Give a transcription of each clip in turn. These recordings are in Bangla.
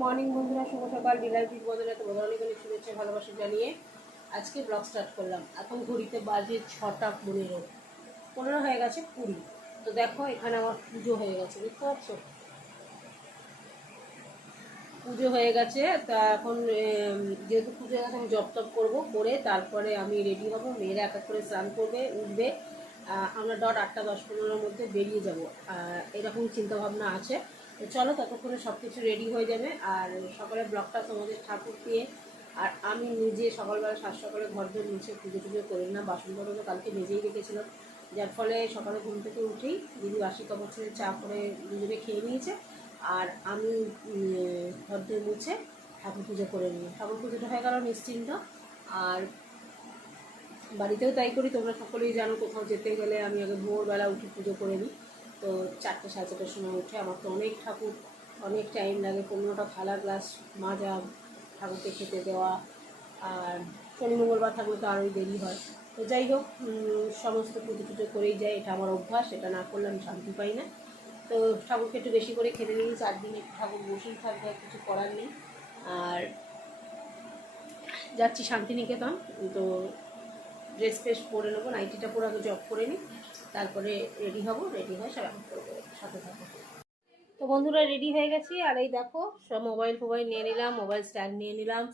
মর্নিং বন্ধুরা, শুভ সকাল। ডিলাইটিস বদলে তো বদলালি করে শুভেচ্ছা, ভালোবাসা জানিয়ে আজকে ব্লগ স্টার্ট করলাম। এখন ঘড়িতে বাজে ছটা পনেরো। পনেরো হয়ে গেছে কুড়ি। তো দেখো, এখানে আমার পুজো হয়ে গেছে বুঝতে পারছ পুজো হয়ে গেছে, তা এখন যেহেতু পুজো হয়ে গেছে, আমি জব টপ করব করে তারপরে আমি রেডি হব। মেয়েরা এক এক করে স্নান করবে, উঠবে। আমরা ডট আটটা দশ পনেরোর মধ্যে বেরিয়ে যাব। এরকম চিন্তা ভাবনা আছে। তো চলো ততক্ষণে সব কিছু রেডি হয়ে যাবে। আর সকালে ব্লগটা তোমাদের ঠাকুর দিয়ে, আর আমি নিজে সকালবেলা সাত সকালে ঘর ধরে মুছে পুজো টুজো করে না বাসন বড় কালকে নিজেই রেখেছিলাম। যার ফলে সকালে ঘুম থেকে উঠেই দিদি বাসি কাপড় চা করে দুজনে খেয়ে নিয়েছে, আর আমি ঘর ধরে মুছে ঠাকুর পুজো করে নিই। ঠাকুর পুজোটা হয়ে গেল নিশ্চিন্ত। আর বাড়িতেও তাই করি, তোমরা সকলেই জানো কোথাও যেতে গেলে আমি আগে ভোরবেলা উঠে পুজো করে নিই। তো চারটে সাড়ে চারটের সময় উঠে আমার তো অনেক ঠাকুর, অনেক টাইম লাগে। পনেরোটা থালা গ্লাস মাজা, ঠাকুরকে খেতে দেওয়া। আর শনি, মঙ্গলবার থাকলে তো আরোই দেরি হয়। তো যাই হোক সমস্ত পুজো টুজো করেই যায়। এটা আমার অভ্যাস, এটা না করলে আমি শান্তি পাই না। তো ঠাকুরকে একটু বেশি করে খেতে নিই চার দিন একটু ঠাকুর বসেই থাকবে কিছু করার নেই। আর যাচ্ছি শান্তিনিকেতন। তো ড্রেস ফ্রেস পরে নেব নাইটিটা পরে আগে জব করে নিই। তারপরে রেডি হব রেডি হয়ে সব করব সাথে থাকো। তো বন্ধুরা রেডি হয়ে গেছি, আর এই দেখো, সব মোবাইল ফোবাইল নিয়ে নিলাম মোবাইল স্ট্যান্ড নিয়ে নিলাম।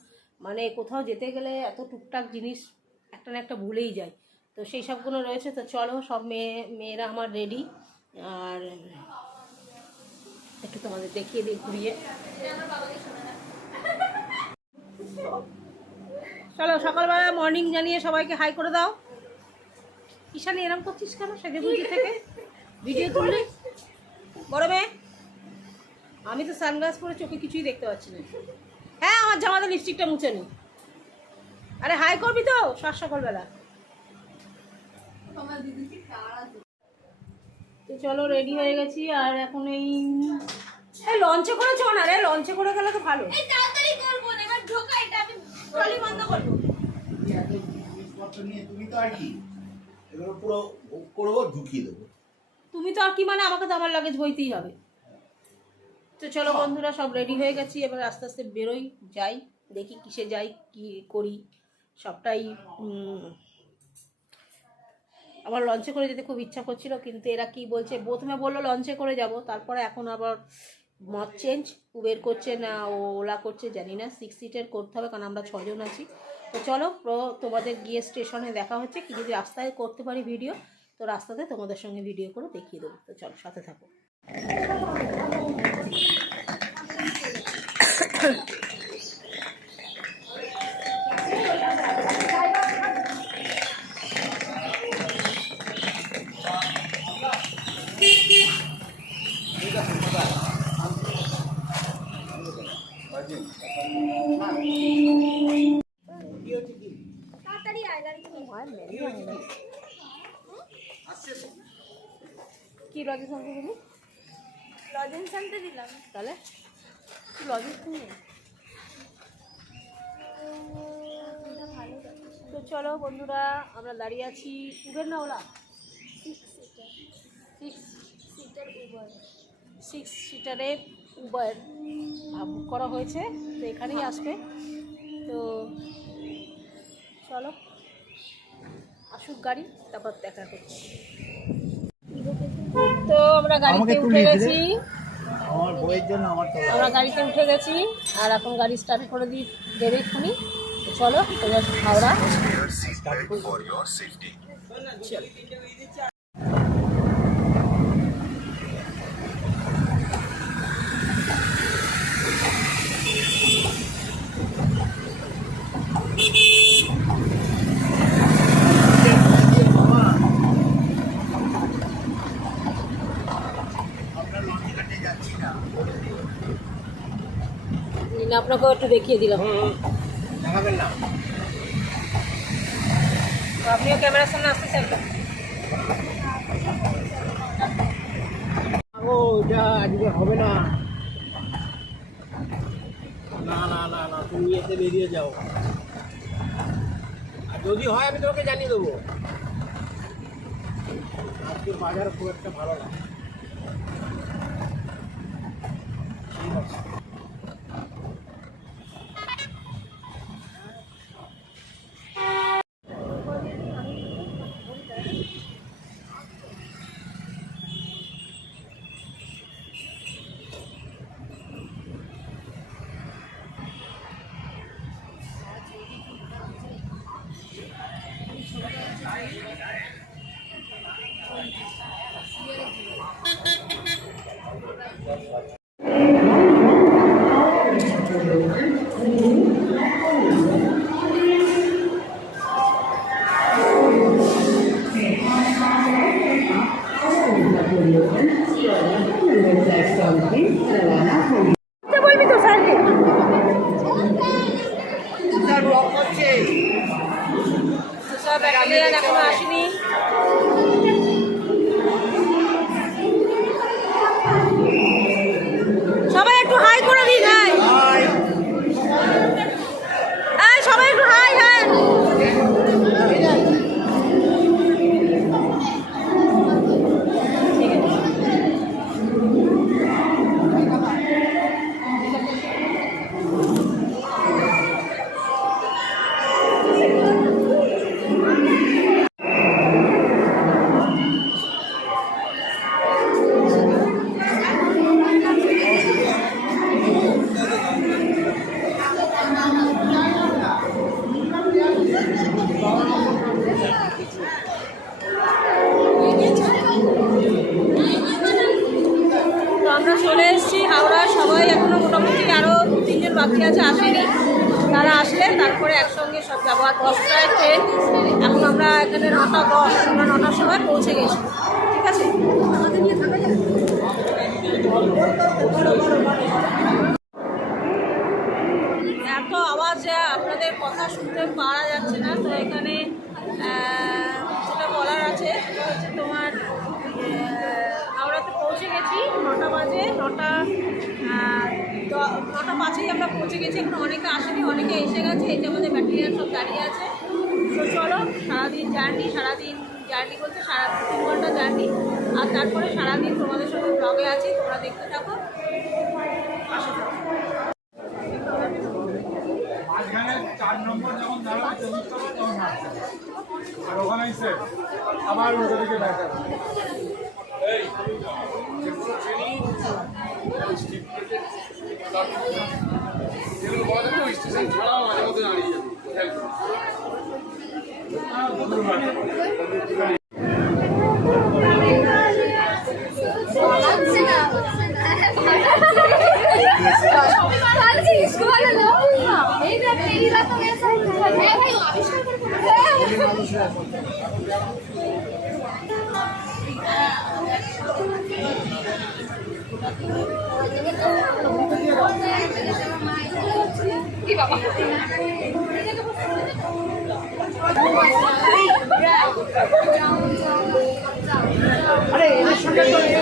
মানে কোথাও যেতে গেলে এত টুকটাক জিনিস একটা না একটা ভুলেই যায় তো সেই সবগুলো রয়েছে, তো চলো সব মেয়ে, মেয়েরা আমার রেডি আর একটু তোমাদের দেখিয়ে দিই ঘুরিয়ে। চলো, সকালবেলা মর্নিং জানিয়ে সবাইকে হাই করে দাও। ঈশানি এরম করছিস কেন সেজে বুঝি থেকে? ভিডিও তুললি? বড় মেয়ে আমি তো সানগ্লাস পরে চোখে কিছুই দেখতে পাচ্ছি না। হ্যাঁ আমার জামাতে লিপস্টিকটা মুছে নি। আরে হাই করবি তো সাত সকালবেলা। তো চলো রেডি হয়ে গেছি আর এখন এই এই লঞ্চে করে চ না রে? লঞ্চে করে গেলে তো ভালো। তাড়াতাড়ি করব না এবার ঢোকা এটা আমি ট্রলি বন্ধ করব। নিয়ে তুমি তো আর কি এগুলো পুরো করব ঢুকিয়ে দেবো। তুমি তো আর কি মানে আমাকে তো আমার লাগেজ বইতেই হবে। তো চলো বন্ধুরা সব রেডি হয়ে গেছি এবার আস্তে আস্তে বেরোই যাই দেখি কিসে যাই কি করি সবটাই আমার লঞ্চে করে যেতে খুব ইচ্ছা করছিল কিন্তু এরা কি বলছে প্রথমে বলল লঞ্চে করে যাব তারপরে এখন আবার মত চেঞ্জ উবের করছে না ওলা করছে জানি না সিক্স সিটের করতে হবে কারণ আমরা ছজন আছি। তো চলো তোমাদের গিয়ে স্টেশনে দেখা হচ্ছে। কি যদি রাস্তায় করতে পারি ভিডিও তো রাস্তাতে তোমাদের সঙ্গে ভিডিও করে দেখিয়ে দেবো। তো চলো, সাথে থাকো। তাহলে? লজেন্স নিয়ে তো চলো বন্ধুরা আমরা দাঁড়িয়ে আছি উবের না ওলা সিক্স সিটারের উবার বুক করা হয়েছে তো এখানেই আসবে। তো চলো আসুক গাড়ি তারপর দেখা করছি। তো আমরা গাড়িতে উঠে গেছি। আমার বইয়ের জন্য আমার আমরা গাড়িতে উঠে গেছি আর এখন গাড়ি স্টার্ট করে দিই দেবে এক্ষুনি। চলো হাওড়া। আপনাকেও একটু দেখিয়ে দিলাম। দেখাবেন না। আপনিও ক্যামেরার সামনে আসতে চাইবেন ও এটা আজকে হবে না। না না না না তুমি এসে বেরিয়ে যাও। আর যদি হয় আমি তোমাকে জানিয়ে দেবো। আজকে বাজার খুব একটা ভালো না। কথা শুনতে পারা যাচ্ছে না। তো এখানে যেটা বলার আছে, সেটা হচ্ছে তোমার হাওড়াতে পৌঁছে গেছি, নটা বাজে, নটা নটা পাঁচেই আমরা পৌঁছে গেছি। এখন অনেকে আসেনি, অনেকে এসে গেছে। এই যে আমাদের ব্যাটারিয়ান সব দাঁড়িয়ে আছে। তো চলো, সারাদিন জার্নি সারাদিন জার্নি বলতে সারা তিন ঘণ্টা জার্নি আর তারপরে সারাদিন তোমাদের সঙ্গে ব্লগে আছি, তোমরা দেখতে থাকো। পাশে থাকো মাঝখানে চার নম্বর যখন দাঁড়াবে তখন আর ওখানে এসে আবার উল্টো দিকে দেখা কালকে স্কুলে কি বাবা? আরে এর সঙ্গে তো এ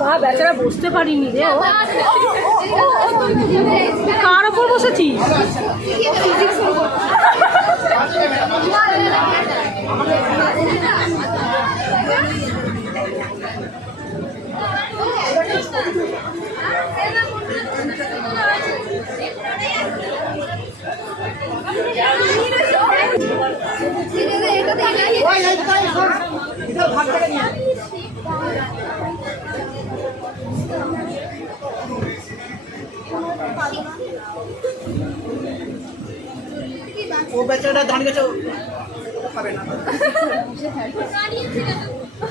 বা বেচারা বসতে পারিনি রে ও। কার ওপর বসেছিস? বেচারা দাঁড়িয়ে গেছে খাবে না।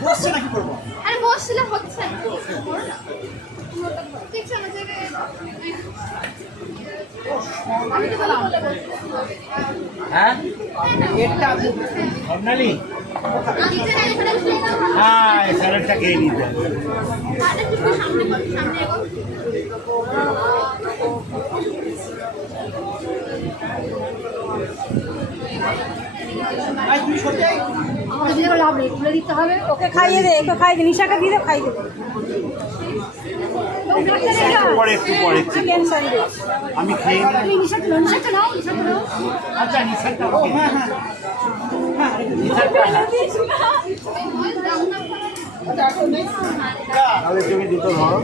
বসছে নাকি করব আরে বসছিলে হচ্ছে না। দেখছ না জায়গায় আমি তো বললাম। হ্যাঁ? এটা না শুয়ে দাও হ্যাঁ স্যালাডটা খেয়ে নিতে। সামনে এগো আজ ওকে খাইয়ে দে ওকে খাইয়ে দে নিশাকে দিয়ে খাইয়ে দে। আমি খেয়ে। আচ্ছা হ্যাঁ হ্যাঁ। হ্যাঁ। তাহলে তুমি দুটো ধরো।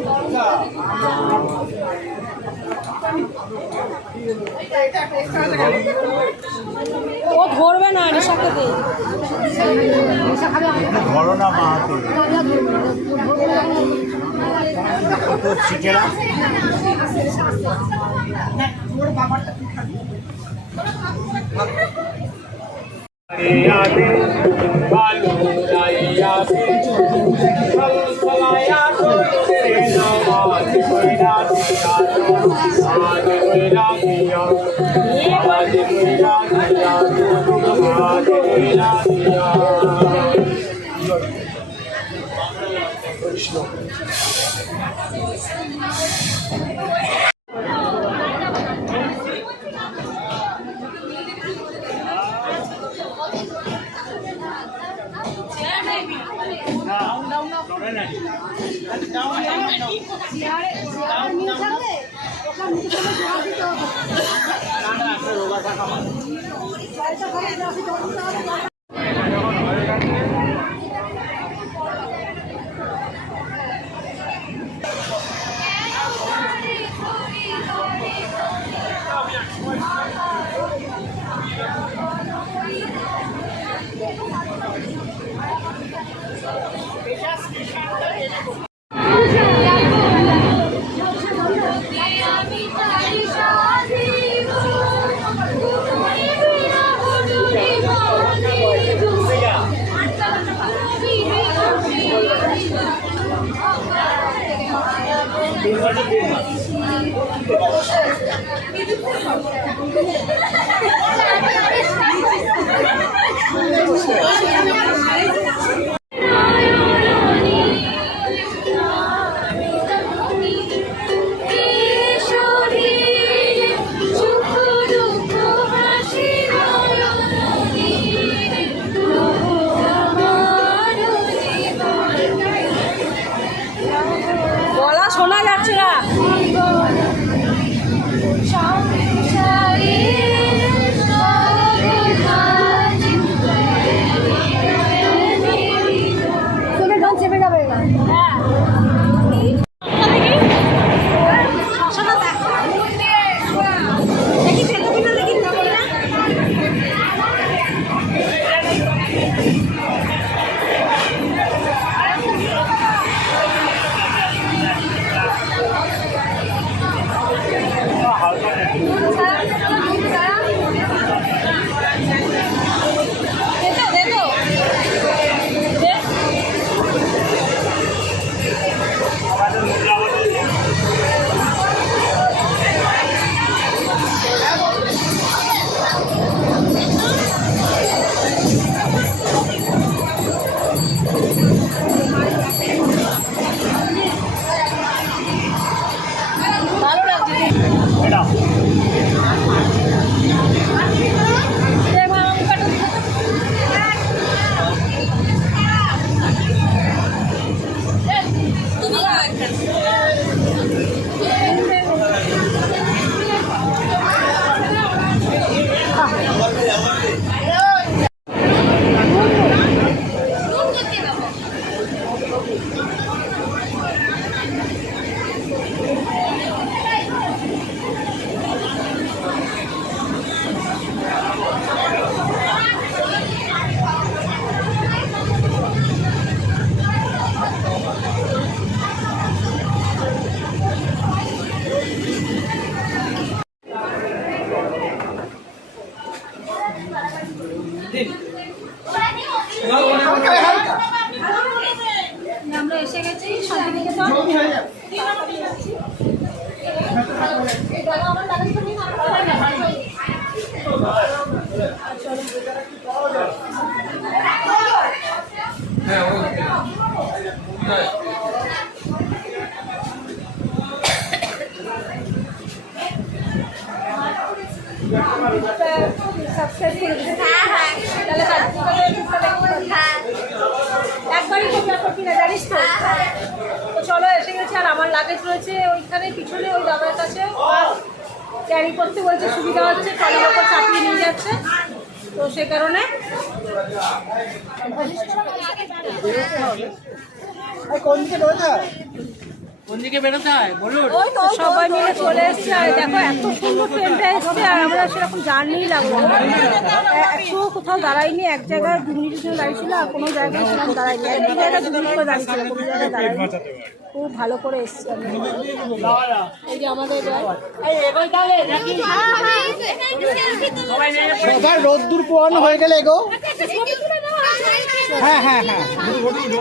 ও ধরবে না নিশাকে দে। একটু ধরো না মা হাতে তো শিখে না ওর বাবারটা তুই খাবি আমরা এসে গেছি শান্তিনিকেতন সাবস্ক্রাইব করে দিন তাহলে একবারই করতে করবি না জানিস তো তো চলো এসে গেছি আর আমার লাগেজ রয়েছে ওইখানে, পিছনে ওই দাদার কাছে। ক্যারি করতে বলছে, সুবিধা হচ্ছে ট্রলির ওপর চাপিয়ে নিয়ে যাচ্ছে। তো সে কারণে কোন দিকে রয়েছে ওই তো সবাই মিলে চলে এসছে আর দেখো এত সুন্দর ট্রেনটা এসছে আর আমরা সেরকম জার্নি লাগল না। এ- একটু কোথাও দাঁড়াইনি এক জায়গায় দু মিনিটের জন্য দাঁড়িয়েছিল আর কোনো জায়গায় সেরকম দাঁড়াইনি এক দু জায়গায় দু মিনিট করে দাঁড়িয়েছিল কোনো জায়গায় দাঁড়াইনি খুব ভালো করে এসছে। আমরা। এই যে আমাদের সবার রোদ্দুর পোয়ানো হয়ে গেলে এগো হ্যাঁ। হ্যাঁ হ্যাঁ এই যে, বিজু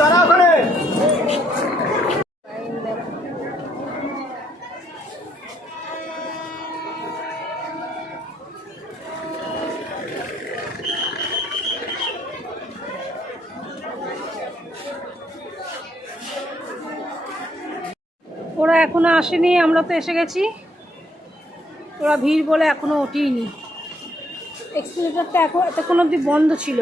দাঁড়া ওখানে। ওরা এখনও আসেনি, আমরা তো এসে গেছি। ওরা ভিড় বলে এখনও ওঠেইনি। এক্সিলেটারটা এখন এতক্ষণ অবধি বন্ধ ছিল।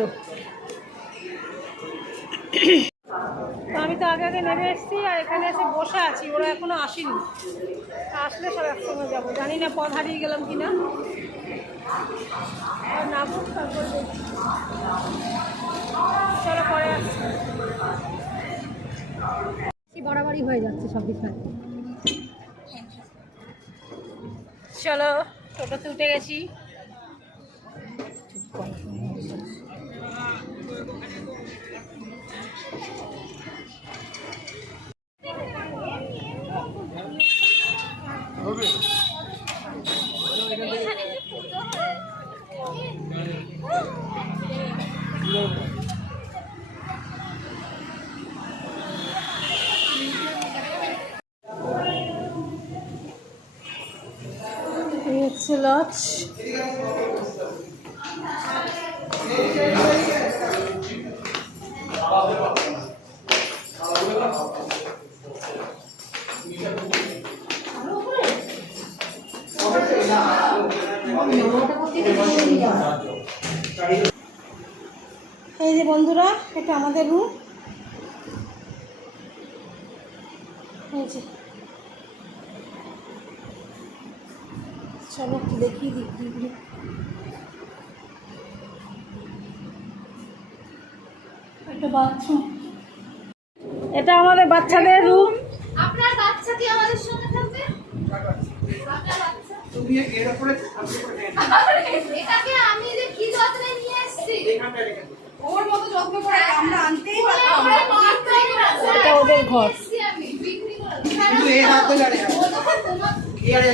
আমি তো আগে আগে নেমে এসেছি আর এখানে এসে বসে আছি, ওরা এখনও আসেনি। আসলে সব একসঙ্গে যাব, জানি না পথ হারিয়ে গেলাম কিনা। আর নামুক তারপর চলো পরে আসছি। বাড়াবাড়ি হয়ে যাচ্ছে সব বিষয়। চলো টোটোতে উঠে গেছি। হচ্ছে একটা বাথরুম এটা আমাদের বাচ্চাদের রুম আপনার বাচ্চা কি আমাদের সঙ্গে থাকবে? তুমি এর উপরে এটাকে আমি যে কি যত্নে নিয়ে এসেছি? ওর মতো যত্ন করে আমরা আনতেই পারতাম। এটা ওদের ঘর। আমি বিক্রি করে কিন্তু এই হাত ও তোমার এই আরে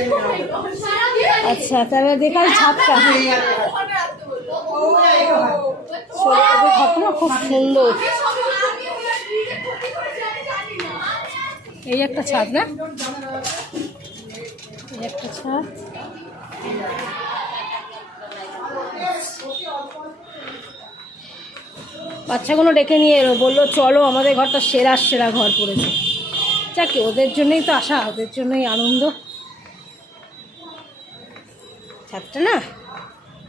আচ্ছা তাহলে দেখাই ছাদটা খুব সুন্দর। এই একটা ছাদ না? এই একটা ছাদ। বাচ্চাগুলো ডেকে নিয়ে এলো বলল চলো আমাদের ঘরটা সেরা সেরা ঘর পড়েছে। যাকে ওদের জন্যই তো আসা ওদের জন্যই আনন্দ। ছাদটা না?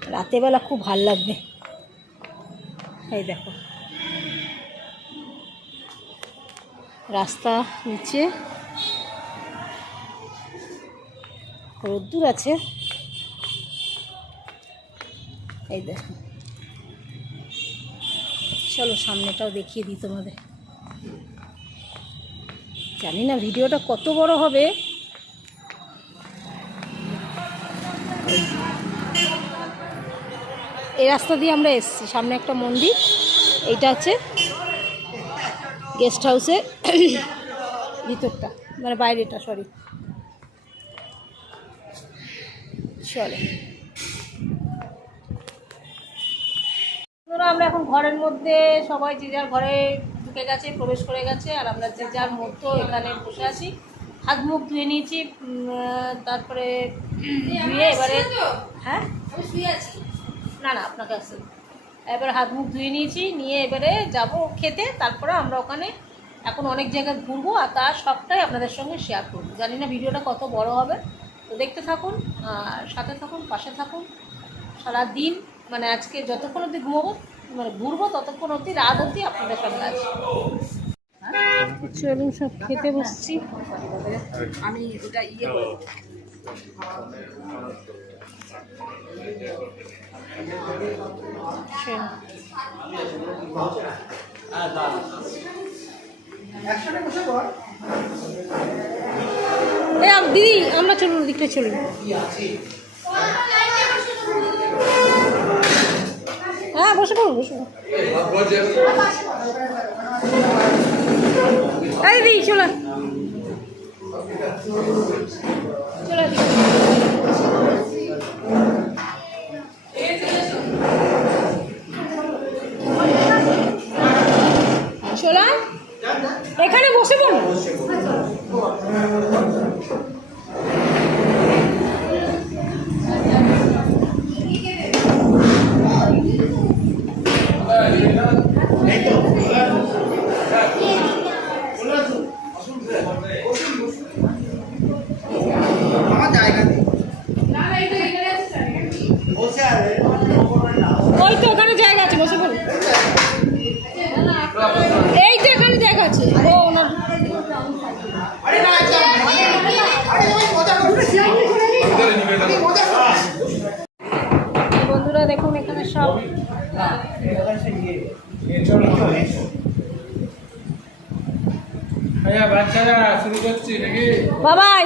রাতেবেলা খুব ভালো লাগবে। এই দেখো। রাস্তা নিচে। রোদ্দুর আছে। এই দেখো। চলো সামনেটাও দেখিয়ে দিই তোমাদের। জানি না, ভিডিওটা কত বড় হবে। এই রাস্তা দিয়ে আমরা এসেছি। সামনে একটা মন্দির। এইটা হচ্ছে গেস্ট হাউসের ভিতরটা। মানে বাইরেটা সরি চলে। আমরা এখন ঘরের মধ্যে সবাই যে যার ঘরে ঢুকে গেছে, প্রবেশ করে গেছে, আর আমরা যে যার মতো এখানে বসে আছি। হাত মুখ ধুয়ে নিয়েছি তারপরে ধুয়ে এবারে হ্যাঁ? শুয়ে আছি। না না আপনাকে আসতে এবার হাত মুখ ধুয়ে নিয়েছি নিয়ে এবারে যাব খেতে তারপরে আমরা ওখানে এখন অনেক জায়গায় ঘুরবো আর তার সবটাই আপনাদের সঙ্গে শেয়ার করব। জানি না ভিডিওটা কত বড় হবে। তো দেখতে থাকুন আর সাথে থাকুন পাশে থাকুন। সারা দিন মানে আজকে যতক্ষণ অবধি ঘুমোবো মানে ঘুরবো ততক্ষণ অবধি রাত অবধি আপনাদের সঙ্গে আছি। চলুন সব খেতে বসছি। আমি ওটা ইয়ে দিদি আমরা চলুন দিকটা চলুন। হ্যাঁ বসে পড়ুন বসে দিদি চলে। চলো এখানে বসে পড়ুন আমার জায়গা নেই বসে আছে ওই তো ওখানে জায়গা আছে বসে পড়ুন এই তো এখানে জায়গা আছে ও ওনার আরে না একদম আরে ওই মজা করছিস মজা করছিস বন্ধুরা দেখুন এখানে সব হ্যাঁ বাচ্চারা শুরু করছি নাকি বাবাই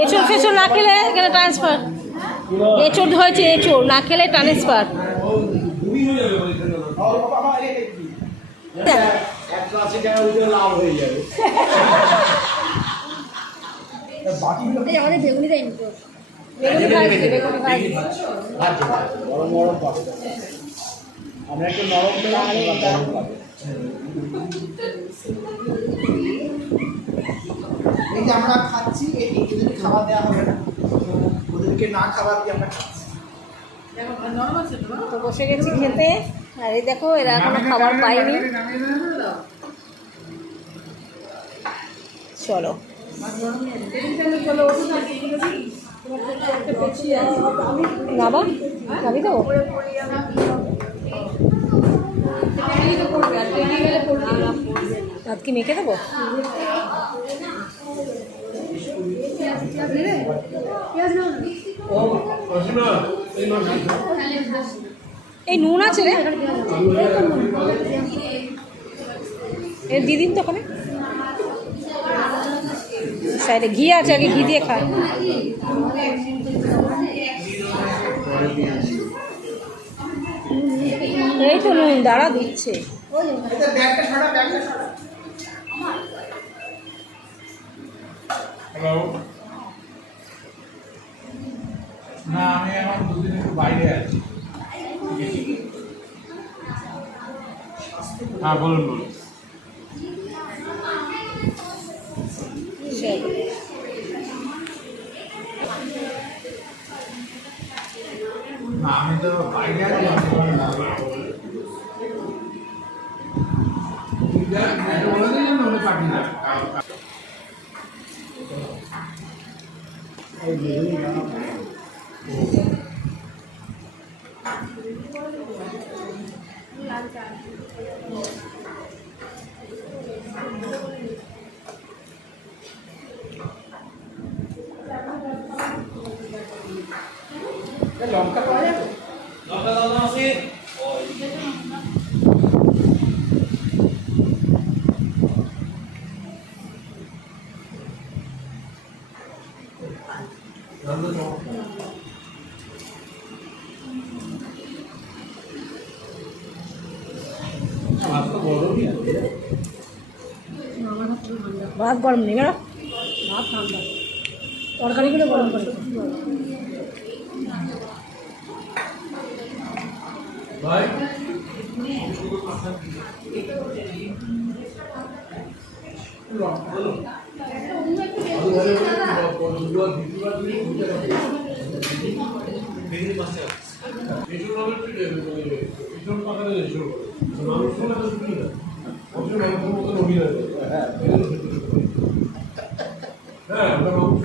এঁচড় ফেচড় না খেলে এখানে ট্রান্সফার এঁচড় হয়েছে এঁচড় না খেলে ট্রান্সফার বেগুনি আমরা একটু নরম এই যে আমরা খাচ্ছি এই এদেরকে খাবার দেওয়া হবে না ওদেরকে না খাবার দিয়ে আমরা খাচ্ছি। তো বসে গেছি খেতে। আর এই দেখো এরা এখনও খাবার পায়নি। চলো। বাবা যাবি তো? আজকে মেখে দেবো? এই নুন আছে রে? এর দিদিন তো ওখানে। সাইডে ঘি আছে, আগে ঘি দিয়ে খা। এই তো নুন, দাঁড়া দিচ্ছে ব্যাগটা সরা ব্যাগটা সরা হ্যালো না আমি এখন দুদিন একটু বাইরে আছি। হ্যাঁ বলুন বলুন। আমি তো বাইরে আমি বলব না। এটা বলে দিন না উনি পাঠিয়ে দেন লঙ্কা পাওয়া যাবে ভাত গরম নেই বেরো ভাত ঠান্ডা তরকারিগুলো গরম করে ভাই হ্যাঁ আমরা মাংস ভালো কথা বলে। শ্রেষ্ঠ রাজনীতি যদি ইস্যু হবে না এটাকে বলে না খাবার এখানে দুটো আছে না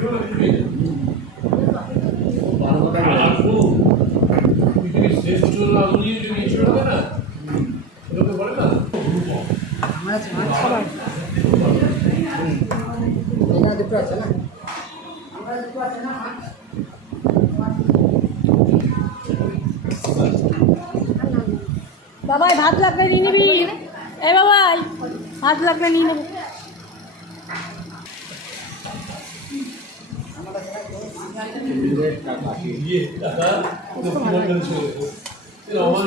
বাবাই ভাত লাগলে নিয়ে নিবি? এ বাবাই ভাত লাগলে নিয়ে নেব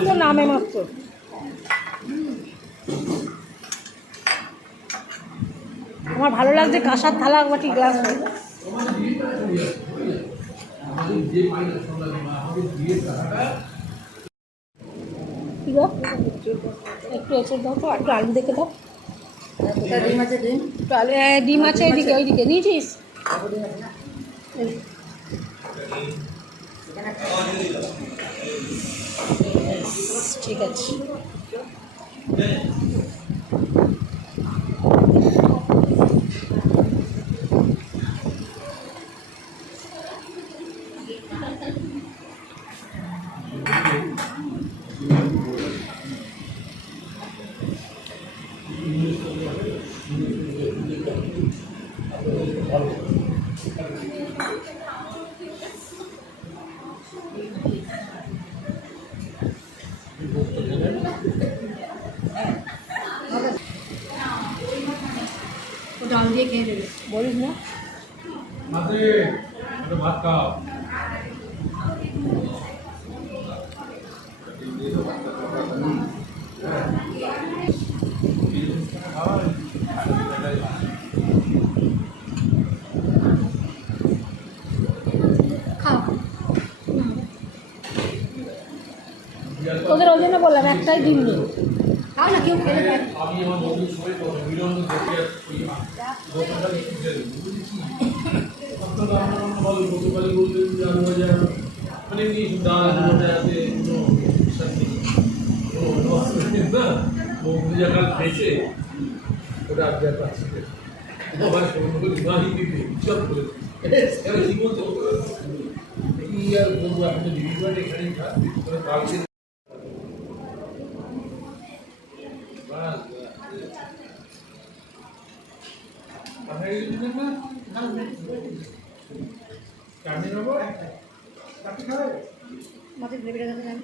তো নামে মাত্র আমার ভালো কাঁসার থালা বাটি গ্লাস একটু এসে দাও তো একটু আলু দেখে দাও। ডিম আছে ডিম? ডিম আছে ওইদিকে নিয়েছিস? ঠিক আছে ও ডাল দিয়ে খেয়ে দেবে বলিস না ভাত খাও। তোদের ওই জন্য বললাম একটাই ডিম নেই। খাও না কেউ খেলে আমি আমার বন্ধুর সবাই যে আলু ভাজা মানে এই ডাল আছে, কোনো ভুজা কাল খেয়েছে। ওটা আর যা আবার সব করে। না সব করে এবার কি আর বলব আপনি বিরিয়ানি এখানেই কালকে দিবেন না? চাটনি নেব? চাটনি খাবে? মাছের গ্রেভিটা খেতে জানি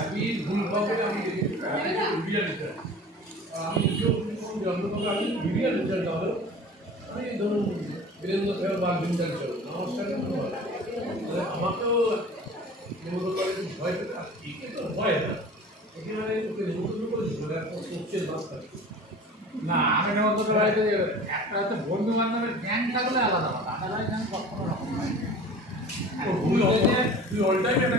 আমি ভুল পাবো আমি বিরিয়ানি চাই আমি নিজেও জন্ম পাবো আমি বিরিয়ানি চাই তাহলে আমি ধরুন বীরেন্দ্র সাহেব বা ভিন্দার চাই আমার সাথে কোনো হয় না। তাহলে আমাকেও নিমন্ত্রণ করে একটু ভয় পেতে আর একে তো ভয় না এখানে ওকে নিমন্ত্রণ করেছি মানে একটা কোচের মাছ থাকে না আমি নেমন্তন্ন বাড়িতে একটা হচ্ছে বন্ধু বান্ধবের গ্যাং থাকলে আলাদা কথা আদারওয়াইজ আমি কখনো রকম হয় তুই তুই অলটাই এটা